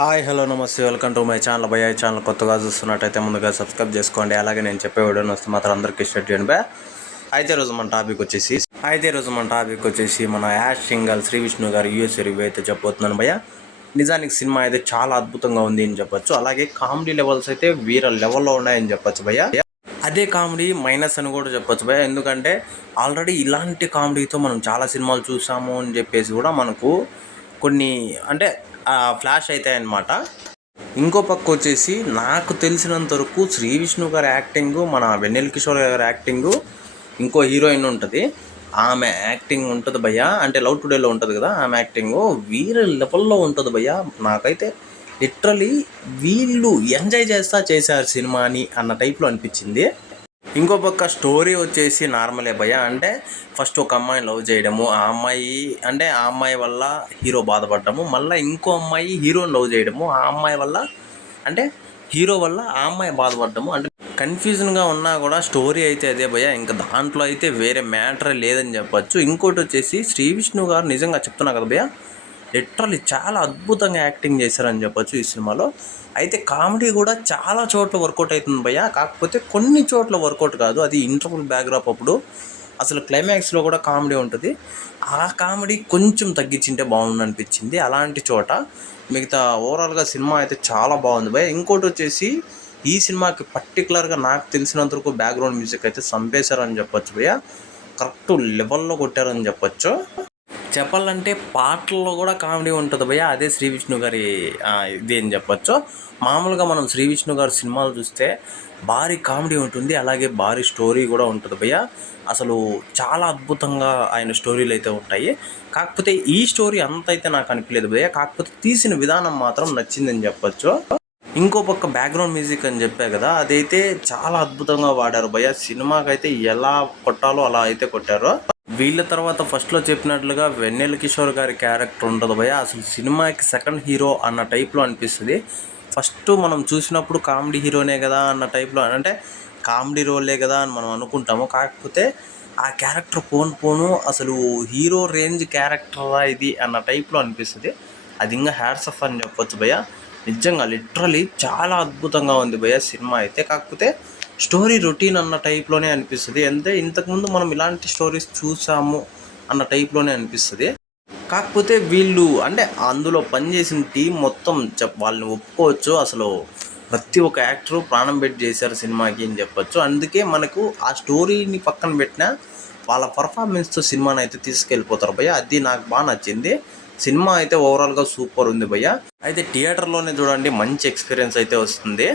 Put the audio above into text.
Hi hello నమస్తే welcome to my channel భయ్య. ఈ ఛానల్ కొత్తగా చూస్తున్నట్టయితే ముందుగా సబ్స్క్రైబ్ చేసుకోండి. అలాగే నేను చెప్పే వీడియోని వస్తే మాత్రం అందరికీ స్టార్ట్ చేయండి బా. అయితే రోజు మన టాపిక్ వచ్చేసి మన యాష్ సింగల్ శ్రీ విష్ణు గారు యూఎస్ రివ్యూ అయితే చెప్పబోతున్నాను భయ్య. నిజానికి సినిమా అయితే చాలా అద్భుతంగా ఉంది అని చెప్పొచ్చు. అలాగే కామెడీ లెవెల్స్ అయితే వీర లెవెల్లో ఉన్నాయని చెప్పొచ్చు భయ్య. అదే కామెడీ మైనస్ అని కూడా చెప్పొచ్చు భయ్య. ఎందుకంటే ఆల్రెడీ ఇలాంటి కామెడీతో మనం చాలా సినిమాలు చూసాము అని చెప్పేసి కూడా మనకు కొన్ని అంటే ఫ్లాష్ అవుతాయి అన్నమాట. ఇంకో పక్క వచ్చేసి నాకు తెలిసినంత వరకు శ్రీ విష్ణు గారి యాక్టింగు, మన వెన్నెల కిషోర్ గారి యాక్టింగు, ఇంకో హీరోయిన్ ఉంటుంది ఆమె యాక్టింగ్ ఉంటుంది భయ్య. అంటే లవ్ టుడేలో ఉంటుంది కదా ఆమె యాక్టింగు వీళ్ళ లెవెల్లో ఉంటుంది భయ్య. నాకైతే లిటరలీ వీళ్ళు ఎంజాయ్ చేశారు సినిమాని అన్న టైప్లో అనిపించింది. ఇంకో పక్క స్టోరీ వచ్చేసి నార్మలే భయ్య. అంటే ఫస్ట్ ఒక అమ్మాయిని లవ్ చేయడము, ఆ అమ్మాయి వల్ల హీరో బాధపడ్డము, మళ్ళీ ఇంకో అమ్మాయి హీరోని లవ్ చేయడము, ఆ అమ్మాయి వల్ల అంటే హీరో వల్ల ఆ అమ్మాయి బాధపడ్డము. అంటే కన్ఫ్యూజన్గా ఉన్నా కూడా స్టోరీ అయితే అదే భయ్య. ఇంకా దాంట్లో అయితే వేరే మ్యాటర్ లేదని చెప్పచ్చు. ఇంకోటి వచ్చేసి శ్రీ విష్ణు గారు నిజంగా చెప్తున్నా కదా భయ్య, లిటరల్లీ చాలా అద్భుతంగా యాక్టింగ్ చేశారని చెప్పొచ్చు ఈ సినిమాలో. అయితే కామెడీ కూడా చాలా చోట్ల వర్కౌట్ అవుతుంది భయ్య. కాకపోతే కొన్ని చోట్ల వర్కౌట్ కాదు. అది ఇంటర్వల్ బ్యాక్డ్రాప్ అప్పుడు అసలు క్లైమాక్స్లో కూడా కామెడీ ఉంటుంది. ఆ కామెడీ కొంచెం తగ్గించింటే బాగుంది అనిపించింది అలాంటి చోట. మిగతా ఓవరాల్గా సినిమా అయితే చాలా బాగుంది భయ్య. ఇంకోటి వచ్చేసి ఈ సినిమాకి పర్టికులర్గా నాకు తెలిసినంత వరకు బ్యాక్గ్రౌండ్ మ్యూజిక్ అయితే చంపేశారని చెప్పొచ్చు భయ్య. కరెక్ట్ లెవెల్లో కొట్టారని చెప్పొచ్చు. చెప్పాలంటే పాటల్లో కూడా కామెడీ ఉంటుంది భయ్య. అదే శ్రీ విష్ణు గారి ఇది అని చెప్పొచ్చు. మామూలుగా మనం శ్రీ విష్ణు గారి సినిమాలు చూస్తే భారీ కామెడీ ఉంటుంది, అలాగే భారీ స్టోరీ కూడా ఉంటుంది భయ్య. అసలు చాలా అద్భుతంగా ఆయన స్టోరీలు అయితే ఉంటాయి. కాకపోతే ఈ స్టోరీ అంత అయితే నాకు అనిపించలేదు భయ్య. కాకపోతే తీసిన విధానం మాత్రం నచ్చిందని చెప్పొచ్చు. ఇంకో పక్క బ్యాక్గ్రౌండ్ మ్యూజిక్ అని చెప్పా కదా, అదైతే చాలా అద్భుతంగా వాడారు భయ్య. సినిమాకైతే ఎలా కొట్టాలో అలా అయితే కొట్టారు. వీళ్ళ తర్వాత ఫస్ట్లో చెప్పినట్లుగా వెన్నెల కిషోర్ గారి క్యారెక్టర్ ఉంటుంది భయ్య. అసలు సినిమాకి సెకండ్ హీరో అన్న టైప్లో అనిపిస్తుంది. ఫస్ట్ మనం చూసినప్పుడు కామెడీ హీరోనే కదా అన్న టైప్లో, అంటే కామెడీ రోలే కదా అని మనం అనుకుంటాము. కాకపోతే ఆ క్యారెక్టర్ పోను అసలు హీరో రేంజ్ క్యారెక్టర్ ఇది అన్న టైప్లో అనిపిస్తుంది. అది ఇంకా హ్యాట్స్ ఆఫ్ అని చెప్పొచ్చు భయ్య. నిజంగా లిటరలీ చాలా అద్భుతంగా ఉంది భయ్య సినిమా అయితే. కాకపోతే స్టోరీ రొటీన్ అన్న టైప్లోనే అనిపిస్తుంది. అంటే ఇంతకుముందు మనం ఇలాంటి స్టోరీస్ చూసాము అన్న టైప్లోనే అనిపిస్తుంది. కాకపోతే వీళ్ళు అంటే అందులో పనిచేసిన టీం మొత్తం వాళ్ళని ఒప్పుకోవచ్చు. అసలు ప్రతి ఒక్క యాక్టరు ప్రాణం పెట్టి చేశారు సినిమాకి అని చెప్పొచ్చు. అందుకే మనకు ఆ స్టోరీని పక్కన పెట్టిన వాళ్ళ పర్ఫార్మెన్స్తో సినిమాని అయితే తీసుకెళ్ళిపోతారు భయ్య. అది నాకు బాగా నచ్చింది. సినిమా అయితే ఓవరాల్గా సూపర్ ఉంది భయ్య. అయితే థియేటర్లోనే చూడండి, మంచి ఎక్స్పీరియన్స్ అయితే వస్తుంది.